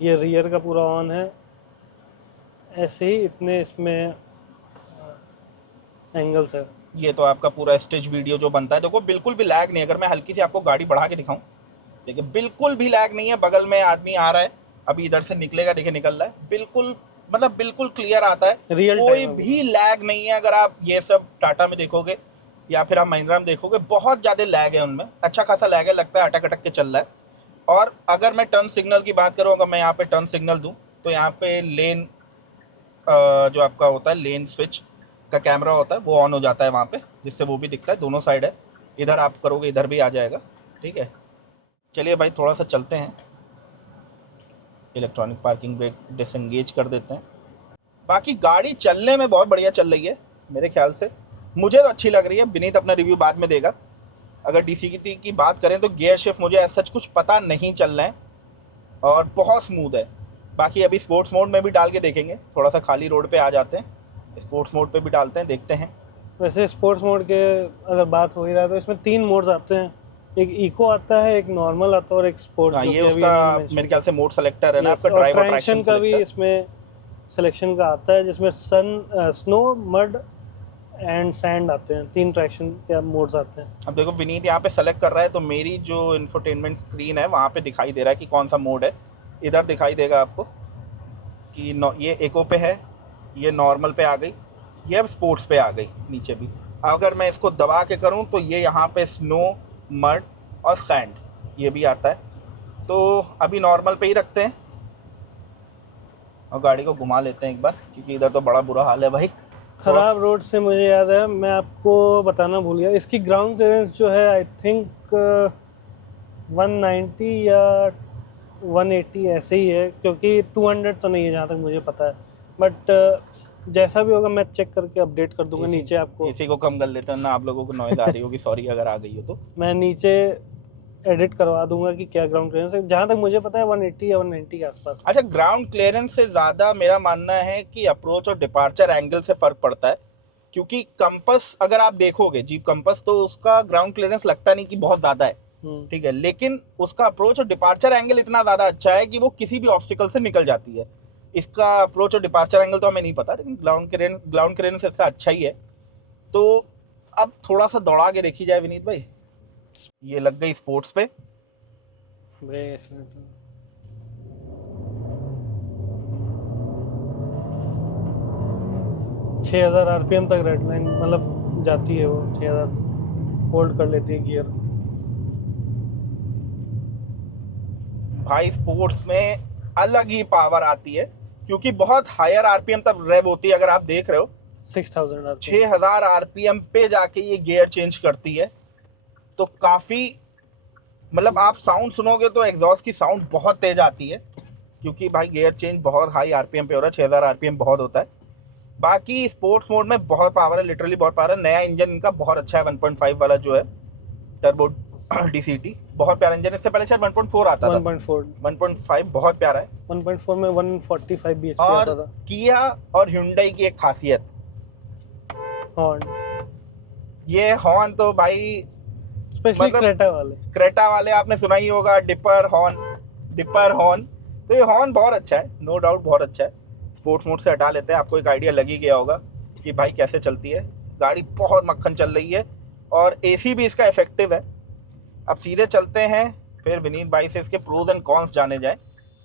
ये रियर का पूरा ऑन है। ऐसे ही इतने इसमें एंगल्स है। ये तो आपका पूरा स्टेज वीडियो जो बनता है, देखो बिल्कुल भी लैग नहीं। अगर मैं हल्की सी आपको गाड़ी बढ़ा के दिखाऊं, देखिए बिल्कुल भी लैग नहीं है। बगल में आदमी आ रहा है, अभी इधर से निकलेगा, देखिए निकल रहा है, बिल्कुल मतलब बिल्कुल क्लियर आता है, कोई भी लैग नहीं है। अगर आप ये सब टाटा में देखोगे या फिर आप महिंद्रा में देखोगे, बहुत ज़्यादा लैग है उनमें, अच्छा खासा लैग है, लगता है अटक अटक के चल रहा है। और अगर मैं टर्न सिग्नल की बात करूँ, अगर मैं यहाँ पे टर्न सिग्नल दूँ तो यहाँ पे लेन जो आपका होता है लेन स्विच का कैमरा होता है, वो ऑन हो जाता है वहाँ पे, जिससे वो भी दिखता है, दोनों साइड है। इधर आप करोगे इधर भी आ जाएगा, ठीक है। चलिए भाई थोड़ा सा चलते हैं, इलेक्ट्रॉनिक पार्किंग ब्रेक डिसएंगेज कर देते हैं। बाकी गाड़ी चलने में बहुत बढ़िया चल रही है मेरे ख्याल से, मुझे तो अच्छी लग रही है। विनीत अपना रिव्यू बाद में देगा। अगर डीसीटी की बात करें तो गियर शिफ्ट मुझे ऐसा कुछ पता नहीं चल रहा है और बहुत स्मूथ है। बाकी अभी स्पोर्ट्स मोड में भी डाल के देखेंगे, थोड़ा सा खाली रोड पे आ जाते हैं, स्पोर्ट्स मोड पे भी डालते हैं, देखते हैं। वैसे स्पोर्ट्स मोड के अगर बात हो ही रहा है तो इसमें 3 मोड्स आते हैं, एक इको आता है, एक नॉर्मल आता है और एक स्पोर्ट्स। हाँ, ये उसका मेरे ख्याल से मोड सेलेक्टर है ना आपका, ड्राइव और ट्रैक्शन का भी इसमें सिलेक्शन का आता है, जिसमें स्नो, मड एंड सैंड आते हैं। 3 ट्रैक्शन के मोड्स आते हैं। अब देखो विनीत यहाँ पे सेलेक्ट कर रहा है, तो मेरी जो इंफोटेनमेंट स्क्रीन है वहाँ पे दिखाई दे रहा है कि कौन सा मोड है। इधर दिखाई देगा आपको कि ये इको पे है, ये नॉर्मल पे आ गई, ये अब स्पोर्ट्स पे आ गई नीचे भी। अगर मैं इसको दबा के करूँ तो ये यहाँ पे स्नो, मड और सैंड ये भी आता है। तो अभी नॉर्मल पे ही रखते हैं और गाड़ी को घुमा लेते हैं एक बार, क्योंकि इधर तो बड़ा बुरा हाल है भाई। खराब रोड से मुझे याद है, मैं आपको बताना भूल गया, इसकी ग्राउंड क्लियरेंस जो है आई थिंक 190 या 180 ऐसे ही है, क्योंकि 200 तो नहीं है जहाँ तक मुझे पता है। बट जैसा भी होगा मैं चेक करके अपडेट कर दूंगा नीचे आपको। इसी को कम कर लेते हैं ना, आप लोगों को नॉइज़ आ रही होगी, सॉरी अगर आ गई हो तो। मैं नीचे एडिट करवा दूंगा कि क्या ग्राउंड क्लियरेंस है। जहाँ तक मुझे पता है 180 या 190 के आसपास। अच्छा, ग्राउंड क्लियरेंस से ज़्यादा मेरा मानना है कि अप्रोच और डिपार्चर एंगल से फ़र्क पड़ता है, क्योंकि कंपस अगर आप देखोगे जीप कंपस, तो उसका ग्राउंड क्लियरेंस लगता नहीं कि बहुत ज़्यादा है, ठीक है, लेकिन उसका अप्रोच और डिपार्चर एंगल इतना ज़्यादा अच्छा है कि वो किसी भी ऑब्स्टिकल से निकल जाती है। इसका अप्रोच और डिपार्चर एंगल तो हमें नहीं पता, लेकिन ग्राउंड क्लियरेंस इसका अच्छा ही है। तो अब थोड़ा सा दौड़ा के देखी जाए विनीत भाई। ये लग गई स्पोर्ट्स पे, 6000 आरपीएम तक रेड लाइन मतलब जाती है, वो 6000 होल्ड कर लेती है गियर। भाई स्पोर्ट्स में अलग ही पावर आती है, क्योंकि बहुत हायर आरपीएम तक रेव होती है। अगर आप देख रहे हो 6000 आरपीएम पे जाके ये गियर चेंज करती है, तो काफ़ी मतलब आप साउंड सुनोगे तो एग्जॉस्ट की साउंड बहुत तेज आती है, क्योंकि भाई गियर चेंज बहुत हाई आरपीएम पे हो रहा है। 6000 आरपीएम बहुत होता है। बाकी स्पोर्ट्स मोड में बहुत पावर है, लिटरली बहुत पावर है। नया इंजन इनका बहुत अच्छा है, 1.5 वाला जो है टर्बो डीसीटी, बहुत प्यारा इंजन। इससे पहले शायद 1.4 आता था, 1.5 बहुत प्यारा है। 1.4 में 145 bhp आता था। किया और Hyundai की एक खासियत, हॉर्न, ये हॉर्न तो भाई स्पेशली मतलब क्रेटा वाले आपने सुना ही होगा, डिपर हॉर्न। तो ये हॉर्न बहुत अच्छा है, नो डाउट बहुत अच्छा है। स्पोर्ट्स मोड से हटा लेते हैं, आपको एक आइडिया लग ही गया होगा कि भाई कैसे चलती है गाड़ी। बहुत मक्खन चल रही है और एसी भी इसका इफेक्टिव है। अब सीधे चलते हैं फिर विनीत भाई से इसके प्रोज एंड कॉन्स जाने जाए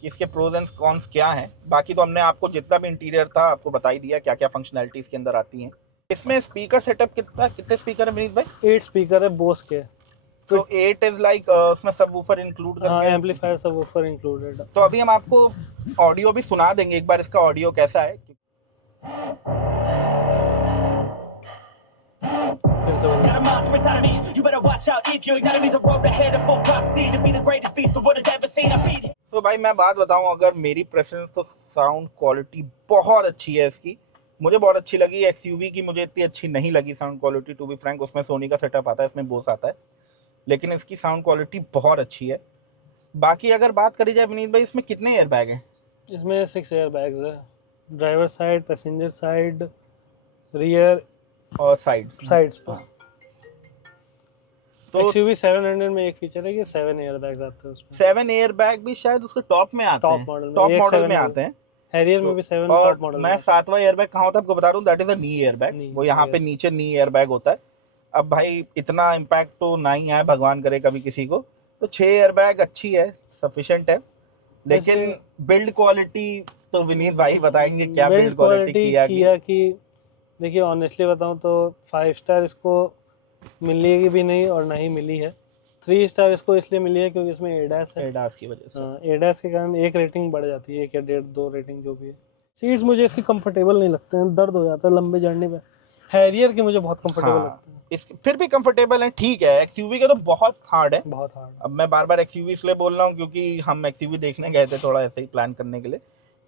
कि इसके प्रोज एंड कॉन्स क्या हैं। बाकी तो हमने आपको जितना भी इंटीरियर था आपको बता ही दिया, क्या क्या फंक्शनैलिटी इसके अंदर आती हैं। इसमें स्पीकर सेटअप कितने स्पीकर है विनीत भाई? 8 स्पीकर है बोस के। सो 8 इज लाइक उसमें सबवूफर इंक्लूड हाँ, करके एम्पलीफायर सबवूफर इंक्लूडेड। तो अभी हम आपको ऑडियो भी सुना देंगे एक बार, इसका ऑडियो कैसा है। फिर से बोलिए। Got a monster inside of me. You better watch out if your enemy's a road ahead of full prophecy to be the greatest beast the world has ever seen. I feed. तो भाई मैं बात बताऊं, अगर मेरी preference तो sound quality बहुत अच्छी है इसकी, मुझे बहुत अच्छी लगी। एक्सयूवी की मुझे इतनी अच्छी नहीं लगी sound quality, to be frank. उसमें सोनी का सेटअप आता है, इसमें बोस आता है, लेकिन इसकी साउंड क्वालिटी बहुत अच्छी है। बाकी अगर बात करी जाए विनीत भाई, इसमें कितने एयर बैग हैं? इसमें 6 एयर बैग्स है, driver side, passenger side, rear और साइड्स पर। हाँ। तो XUV 700 में एक फीचर है कि 7 एयर बैग्स आते हैं उसमें। 7 एयर बैग भी शायद उसके टॉप में आते हैं, टॉप मॉडल में आते हैं। हैरियर में भी 7 और टॉप मॉडल मैं 7वां एयर बैग कहाँ होता है आपको बता दूं, that is a knee air bag. वो यहाँ पे नीचे नी एयर बैग होता है। अब भाई इतना इम्पैक्ट तो ना ही आए, भगवान करे कभी किसी को। तो 6 एयर बैग अच्छी है, सफिशिएंट है। लेकिन बिल्ड क्वालिटी तो विनीत भाई बताएंगे क्या बिल्ड क्वालिटी किया कि देखिए ऑनेस्टली बताऊं तो 5 स्टार इसको मिलेगी भी नहीं और ना ही मिली है। 3 स्टार इसको इसलिए मिली है क्योंकि इसमें एडास है। एडास की वजह से। हाँ, एडास के कारण एक रेटिंग बढ़ जाती है, 1 या 1.5 2 रेटिंग जो भी है। सीट्स मुझे इसकी कंफर्टेबल नहीं लगते हैं, दर्द हो जाता है लंबे जर्नी पे। हैरियर के मुझे बहुत कंफर्टेबल लगते हैं। इस फिर भी कंफर्टेबल है, ठीक है। एक्सयूवी के तो बहुत हार्ड है, बहुत हार्ड। अब मैं बार बार एक्सयूवी इसलिए बोल रहा हूँ क्योंकि हम एक्सयूवी देखने गए थे थोड़ा ऐसे ही प्लान करने के लिए,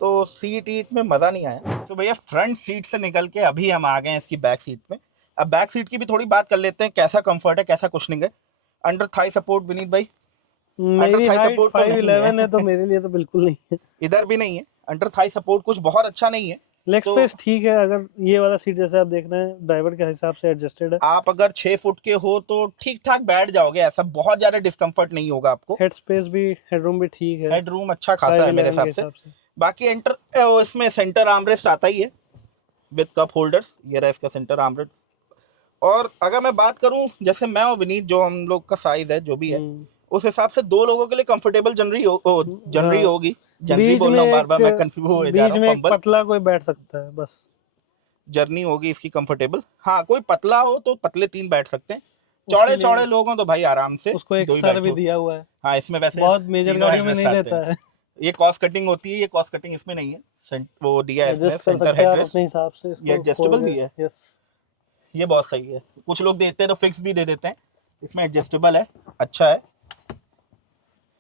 तो सीट ईट में मज़ा नहीं आया। तो भैया फ्रंट सीट से निकल के अभी हम आ गए हैं इसकी बैक सीट में। अब बैक सीट की भी थोड़ी बात कर लेते हैं, कैसा कंफर्ट है, कैसा कुशनिंग है। अंडर थाई सपोर्ट विनीत भाई? मेरी हाइट support तो नहीं 5'11" है। है तो मेरे लिए तो बिल्कुल नहीं है। इधर भी नहीं है, अंडर थाई सपोर्ट कुछ बहुत अच्छा नहीं है। लेग तो स्पेस ठीक है, अगर ये वाला सीट जैसे आप देख रहे हैं ड्राइवर के हिसाब से एडजस्टेड है। आप अगर 6 फुट के हो तो ठीक ठाक बैठ जाओगे, ऐसा बहुत ज्यादा डिस्कम्फर्ट नहीं होगा आपको। हेड स्पेस भी, हेडरूम भी ठीक है, हेडरूम अच्छा खासा है मेरे हिसाब से। बाकी इसमें सेंटर आर्मरेस्ट आता ही है विद कप होल्डर्स, ये रहा इसका सेंटर आर्मरेस्ट। और अगर मैं बात करूं जैसे मैं और विनीत, जो हम लोग का साइज है जो भी है, उस हिसाब से 2 लोगों के लिए कंफर्टेबल जनरली होगी। जनरली बोल रहा हूँ, बार-बार मैं कंफ्यूज हो जा रहा हूँ, फंबल। पतला कोई बैठ सकता है बस, जर्नी होगी इसकी कंफर्टेबल। हाँ, कोई पतला हो तो पतले 3 बैठ सकते हैं, चौड़े लोग हों तो भाई आराम से उसको एक सर भी दिया हुआ है। हाँ, इसमें वैसे बहुत मेजर गाड़ियों में नहीं देता है। ये कॉस्ट कटिंग होती है, ये कॉस्ट कटिंग इसमें नहीं है। वो दिया है इसमें एडजस्ट कर सेंटर सकते हैं आप हेडरेस्ट, अपने हिसाब से। ये एडजस्टेबल भी है। यस, ये बहुत सही है। कुछ लोग देते हैं तो फिक्स भी दे देते हैं, इसमें एडजस्टेबल है, अच्छा है।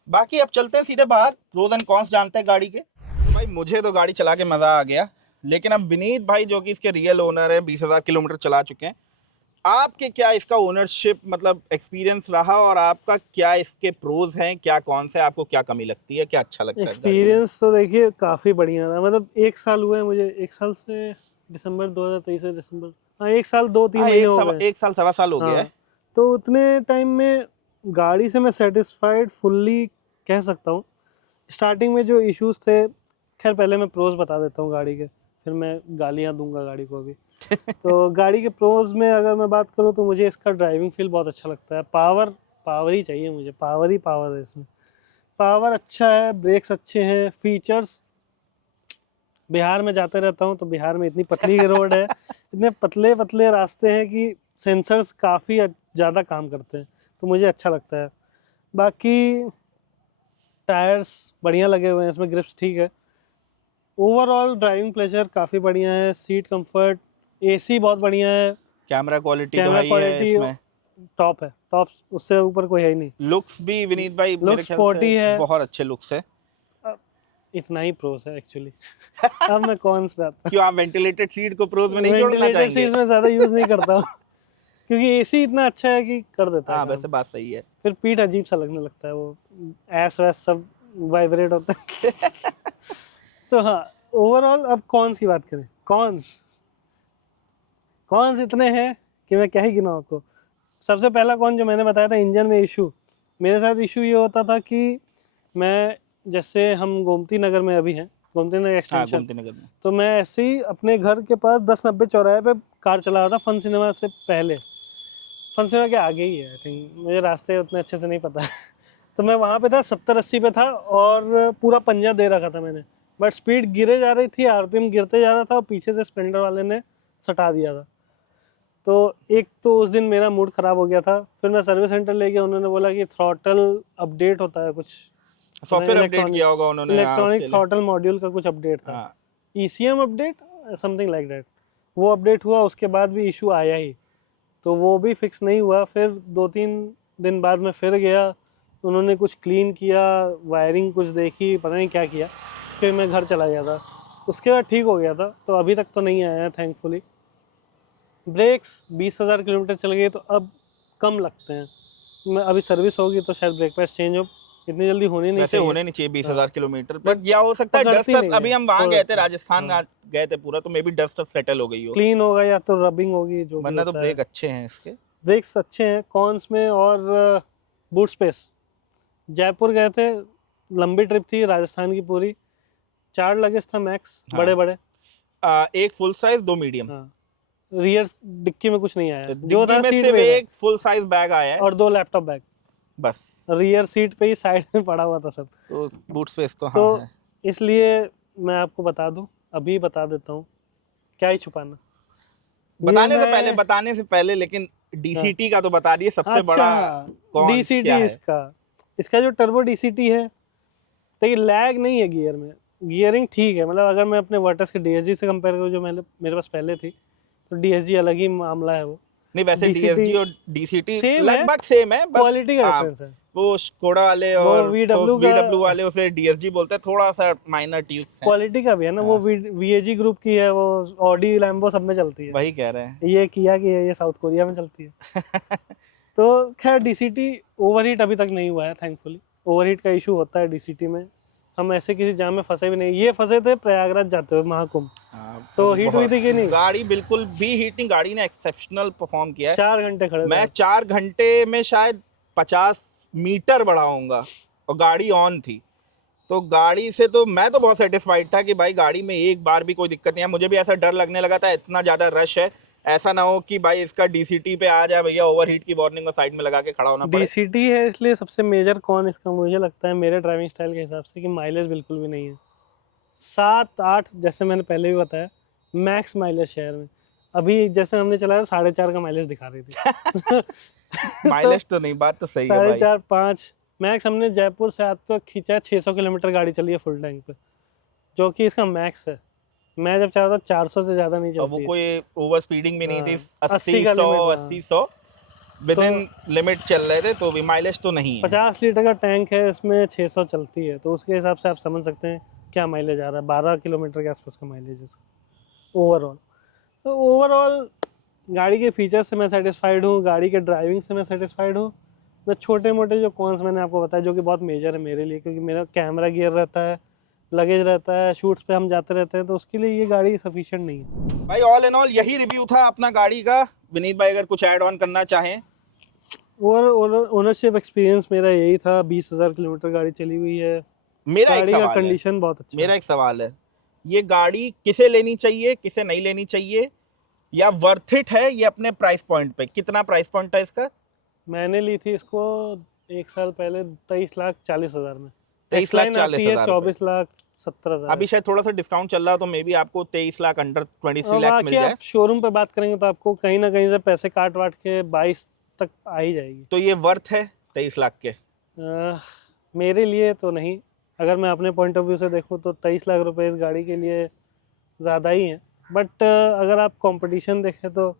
बाकी अब चलते हैं सीधे बाहर, प्रोज एंड कॉन्स जानते हैं गाड़ी के। तो भाई मुझे तो गाड़ी चला के मज़ा आ गया, लेकिन अब विनीत भाई जो कि इसके रियल ओनर है, 20,000 किलोमीटर चला चुके हैं, आपके क्या इसका ओनरशिप मतलब एक्सपीरियंस रहा और आपका क्या इसके प्रोज हैं, क्या कौन से, आपको क्या कमी लगती है, क्या अच्छा लगता है? एक्सपीरियंस तो देखिए काफ़ी बढ़िया था। मतलब 1 साल हुआ है मुझे, 1 साल से दिसंबर 2023 से दिसंबर, हाँ 1 साल 2-3 महीने हो गए। 1 साल सवा साल हो गया है। तो उतने टाइम में गाड़ी से मैं सेटिस्फाइड फुल्ली कह सकता हूँ। स्टार्टिंग में जो इश्यूज थे, खैर पहले मैं प्रोज बता देता हूँ गाड़ी के, फिर मैं गालियाँ दूंगा गाड़ी को अभी। तो गाड़ी के प्रोज में अगर मैं बात करूँ तो मुझे इसका ड्राइविंग फील बहुत अच्छा लगता है। पावर ही चाहिए मुझे, पावर है इसमें। पावर अच्छा है, ब्रेक्स अच्छे हैं, फीचर्स। बिहार में जाते रहता हूँ तो बिहार में इतनी पतली रोड है, इतने पतले पतले रास्ते हैं कि सेंसर्स काफ़ी ज़्यादा काम करते हैं, तो मुझे अच्छा लगता है। बाकी टायर्स बढ़िया लगे हुए हैं इसमें, ग्रिप्स ठीक है। ओवरऑल ड्राइविंग प्लेजर काफ़ी बढ़िया है, सीट कंफर्ट, एसी बहुत बढ़िया है, कैमरा क्वालिटी तो हाई है इसमें, टॉप है, टॉप, उससे ऊपर कोई है ही नहीं। लुक्स भी विनीत भाई मेरे ख्याल से बहुत अच्छे लुक्स है। इतना ही प्रोस है एक्चुअली। अब मैं कौन से आता क्यों आप वेंटिलेटेड सीट को प्रोज में नहीं जोड़ना चाहेंगे? सीट में ज़्यादा यूज़ नहीं करता हूँ क्योंकि एसी इतना अच्छा है कि कर देता है। हाँ वैसे बात सही है। फिर पीठ अजीब सा लगने लगता है, वो ऐस वैस सब वाइब्रेट होता है। तो हाँ, ओवरऑल अब कॉन्स की बात करें, कॉन्स इतने हैं कि मैं क्या ही गिनाऊं आपको। सबसे पहला कॉन जो मैंने बताया था, इंजन में इशू। मेरे साथ इशू ये होता था कि मैं, जैसे हम गोमती नगर में अभी हैं, गोमती नगर हाँ एक्सटेंशन। गोमती नगर में। तो मैं ऐसे ही अपने घर के पास 10-90 चौराहे पे कार चला रहा था, फन सिनेमा से पहले, फन सिनेमा के आगे ही है आई थिंक, मुझे रास्ते उतने अच्छे से नहीं पता है। तो मैं वहाँ पे था 70-80 पे था और पूरा पंजा दे रखा था मैंने, बट स्पीड गिरे जा रही थी, आरपीएम गिरते जा रहा था और पीछे से स्प्लेंडर वाले ने सटा दिया था। तो एक तो उस दिन मेरा मूड ख़राब हो गया था। फिर मैं सर्विस सेंटर ले गया, उन्होंने बोला कि थ्रॉटल अपडेट होता है कुछ, सॉफ्टवेयर अपडेट किया होगा उन्होंने, हाँ, इलेक्ट्रॉनिक उसके लिए। थ्रॉटल मॉड्यूल का कुछ अपडेट था, हाँ ECM update something like that. वो अपडेट हुआ, उसके बाद भी इशू आया ही, तो वो भी फिक्स नहीं हुआ। फिर 2-3 दिन बाद मैं फिर गया, उन्होंने कुछ क्लीन किया, वायरिंग कुछ देखी, पता नहीं क्या किया, फिर मैं घर चला गया था। उसके बाद ठीक हो गया था, तो अभी तक तो नहीं आया है थैंकफुली। ब्रेक्स 20,000 किलोमीटर चल गए तो अब कम लगते हैं। मैं अभी सर्विस होगी तो शायद ब्रेक पैड्स चेंज हो, इतनी जल्दी होनी नहीं वैसे चाहिए। होने नहीं चाहिए 20,000 हाँ। किलोमीटर पर, या हो सकता है पकड़ती डस्ट, नहीं अभी है, हम वहाँ हो गए थे सकता है। राजस्थान हाँ। गए थे पूरा, तो मे बी डस्ट सेटल हो गई हो, क्लीन होगा या तो रबिंग होगी, जो भी वरना तो होता है। ब्रेक अच्छे हैं इसके। ब्रेक्स अच्छे हैं कॉन्स में। और बूट स्पेस, जयपुर गए थे, लंबी ट्रिप थी राजस्थान की पूरी, 4 लगेज था मैक्स, हाँ। बड़े बड़े। एक फुल साइज 2 मीडियम, हाँ, रियर डिक्की में कुछ नहीं आया, जो डिग्गी था में सीट सिर्फ पे एक फुल साइज बैग आया है और 2 लैपटॉप बैग, बस, रियर सीट पे ही साइड में पड़ा हुआ था सब। तो बूट स्पेस तो हाँ तो है। इसलिए मैं आपको बता दूं, अभी बता देता हूँ, क्या ही छुपाना। बताने से पहले लेकिन DCT का तो बता दिए, सबसे बड़ा कॉन्स DCT क्या है? इसका जो टर्बो DCT है, देखिए लैग नहीं है गियर में, गियरिंग ठीक है। मतलब अगर मैं अपने वर्टस के DSG से कंपेयर करूँ जो मेरे पास पहले थी, तो DSG अलग ही मामला है। वो नहीं वैसे DCT DSG और DCT सेम है, लगभग सेम है, बस क्वालिटी का हाँ, डिफरेंस है। वो स्कोडा वाले वो और VW VW का वाले उसे DSG बोलते हैं, थोड़ा सा माइनर ट्यून्स हैं। क्वालिटी का भी है ना, वो हाँ। VAG ग्रुप की है, वो ऑडी लैम्बो सब में चलती है। वही कह रहे हैं। ये किया कि ये साउथ कोरिया में चलती है। तो खैर DCT ओवरहीट अभी तक नहीं हुआ है थैंकफुली। ओवरहीट का इशू होता है DCT में, हम ऐसे किसी जाम में फंसे भी नहीं। ये फंसे थे प्रयागराज जाते हुए महाकुंभ, हाँ, तो हीट हुई थी कि नहीं? गाड़ी बिल्कुल भी हीट नहीं, गाड़ी ने एक्सेप्शनल परफॉर्म किया है। 4 घंटे खड़े मैं थे। 4 घंटे में शायद 50 मीटर बढ़ा होऊंगा और गाड़ी ऑन थी, तो गाड़ी से तो मैं तो बहुत सेटिस्फाइड था कि भाई गाड़ी में एक बार भी कोई दिक्कत नहीं है। मुझे भी ऐसा डर लगने लगा था, इतना ज़्यादा रश है, ऐसा ना हो कि भाई इसका DCT पे आ जाए भैया, ओवरहीट की वार्निंग को साइड में लगा के खड़ा होना पड़े। DCT है इसलिए सबसे मेजर कौन इसका मुझे लगता है, मेरे ड्राइविंग स्टाइल के हिसाब से, कि माइलेज बिल्कुल भी नहीं है। 7-8 जैसे मैंने पहले भी बताया, मैक्स माइलेज शहर में। अभी जैसे हमने चलाया 4.5 का माइलेज दिखा रही थी। माइलेज तो नहीं, बात तो सही है भाई। 4.5-5 मैक्स। हमने जयपुर से आज तक खींचा 600 किलोमीटर गाड़ी चली है फुल टैंक पे, जो कि इसका मैक्स है। मैं जब चाहता 400 से ज़्यादा नहीं और वो चलती है। कोई ओवर स्पीडिंग भी नहीं थी, हाँ, 80 का 100 limit, हाँ। 80-100 विद इन लिमिट चल रहे थे, तो भी माइलेज तो नहीं है। 50 लीटर का टैंक है, इसमें 600 चलती है, तो उसके हिसाब से आप समझ सकते हैं क्या माइलेज आ रहा है। 12 किलोमीटर के आसपास का माइलेज है इसका ओवरऑल। तो ओवरऑल गाड़ी के फीचर से मैं सेटिस्फाइड हूँ, गाड़ी के ड्राइविंग से मैं सेटिस्फाइड हूँ। मैं छोटे मोटे जो कॉन्स मैंने आपको बताया, जो कि बहुत मेजर है मेरे लिए, क्योंकि मेरा कैमरा गियर रहता है, लगेज रहता है, शूट्स पे हम जाते रहते हैं, तो उसके लिए ये गाड़ी सफिशिएंट नहीं है भाई। ऑल इन ऑल यही रिव्यू था अपना गाड़ी का। विनीत भाई अगर कुछ ऐड ऑन करना चाहें। और ओनरशिप एक्सपीरियंस मेरा यही था। 20,000 किलोमीटर गाड़ी चली हुई है, मेरा एक गाड़ी का सवाल है, कंडीशन बहुत अच्छा मेरा है। एक सवाल है, ये गाड़ी किसे लेनी चाहिए, किसे नहीं लेनी चाहिए, या वर्थ इट है ये अपने प्राइस पॉइंट पे? कितना प्राइस पॉइंट था इसका? मैंने ली थी इसको 1 साल पहले 23,40,000 में। 23,40,000 24,70,000। अभी शायद थोड़ा सा डिस्काउंट चल रहा है, तो मे बी आपको 23 लाख अंडर 23 लाख मिल जाए। आप शोरूम पे बात करेंगे तो आपको कहीं ना कहीं से पैसे काट वाट के 22 तक आ ही जाएगी। तो ये वर्थ है 23 लाख के? मेरे लिए तो नहीं। अगर मैं अपने पॉइंट ऑफ व्यू से देखूं तो 23 लाख रुपए इस गाड़ी के लिए ज़्यादा ही है। बट अगर आप कंपटीशन देखें तो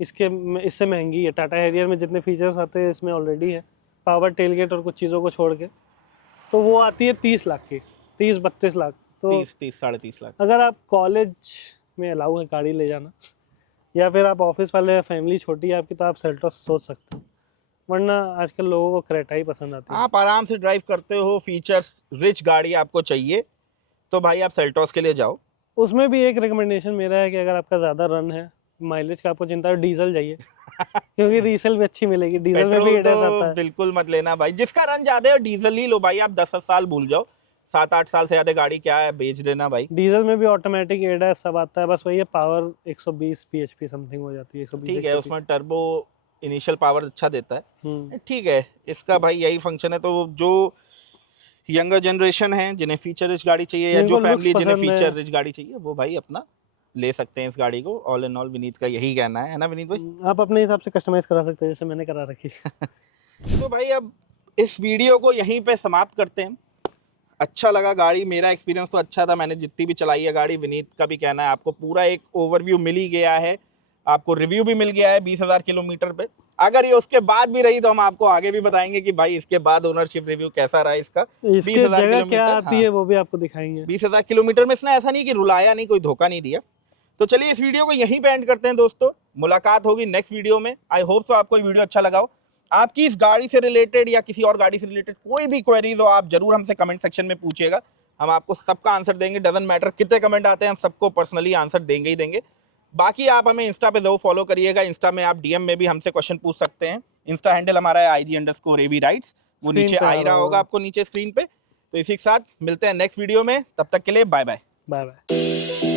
इससे महंगी है। टाटा हैरियर में जितने फीचर्स आते हैं इसमें ऑलरेडी है, पावर टेलगेट और कुछ चीज़ों को छोड़ के, तो वो आती है 30 लाख की, 30-32 लाख। तो 30 साढ़े 30 लाख। अगर आप कॉलेज में अलाउ है गाड़ी ले जाना, या फिर आप ऑफिस वाले, फैमिली छोटी है आपकी, तो आप सेल्टोस सोच सकते हो। वरना आजकल लोगों को क्रेटा ही पसंद आती है। आप आराम से ड्राइव करते हो, फीचर्स रिच गाड़ी आपको चाहिए, तो भाई आप सेल्टोस के लिए जाओ। उसमें भी एक रिकमेंडेशन मेरा है कि अगर आपका ज़्यादा रन है, माइलेज का आपको चिंता है, डीजल जाइए। क्योंकि रीसेल भी अच्छी मिलेगी। डीजल में भी पेट्रोल एडस आता तो है। बिल्कुल मत लेना भाई, जिसका रन ज्यादा है डीजल ही लो भाई, आप 10 साल भूल जाओ। 7-8 साल से ज़्यादा गाड़ी क्या है, बेच देना भाई। डीजल में भी ऑटोमेटिक एडास सब आता है, बस वही है पावर 120 bhp समथिंग हो जाती है, 120 ठीक है, 130। उसमें टर्बो इनिशियल पावर अच्छा देता है। हम्म। ठीक है, इसका भाई यही फंक्शन है। तो जो यंगर जनरेशन है जिन्हें फीचर रिच गाड़ी चाहिए, या जो जिनको फैमिली looks जिन्हें पसंद है। फीचर रिच गाड़ी चाहिए, वो भाई अपना ले सकते हैं इस गाड़ी को। ऑल इन ऑल विनीत का यही कहना है ना विनीत भाई? आप अपने हिसाब से कस्टमाइज करा सकते हैं जैसे मैंने करा रखी। तो भाई अब इस वीडियो को यहीं पे समाप्त करते हैं। अच्छा लगा गाड़ी, मेरा एक्सपीरियंस तो अच्छा था, मैंने जितनी भी चलाई है गाड़ी। विनीत का भी कहना है आपको पूरा एक ओवरव्यू मिल ही गया है, आपको रिव्यू भी मिल गया है 20,000 किलोमीटर पे। अगर ये उसके बाद भी रही तो हम आपको आगे भी बताएंगे कि भाई इसके बाद ओनरशिप रिव्यू कैसा रहा इसका। इसके 20,000 जगह क्या किलोमीटर, आती है वो भी आपको दिखाएंगे। 20,000 किलोमीटर में इसने ऐसा नहीं कि रुलाया नहीं, कोई धोखा नहीं दिया। तो चलिए इस वीडियो को यहीं पे एंड करते हैं दोस्तों, मुलाकात होगी नेक्स्ट वीडियो में। आई होप सो आपको ये वीडियो अच्छा लगा हो। आपकी इस गाड़ी से रिलेटेड या किसी और गाड़ी से रिलेटेड कोई भी क्वेरीज हो, आप जरूर हमसे कमेंट सेक्शन में पूछिएगा, हम आपको सबका आंसर देंगे। डजंट मैटर कितने कमेंट आते हैं, हम सबको पर्सनली आंसर देंगे ही देंगे। बाकी आप हमें इंस्टा पे जरूर फॉलो करिएगा, इंस्टा में आप डीएम में भी हमसे क्वेश्चन पूछ सकते हैं। इंस्टा हैंडल हमारा है IG_AV राइड्स, वो Screen नीचे पे आ आ ही रहा रहा होगा होगा। आपको नीचे स्क्रीन पे। तो इसी के साथ मिलते हैं नेक्स्ट वीडियो में, तब तक के लिए बाय बाय। Bye bye.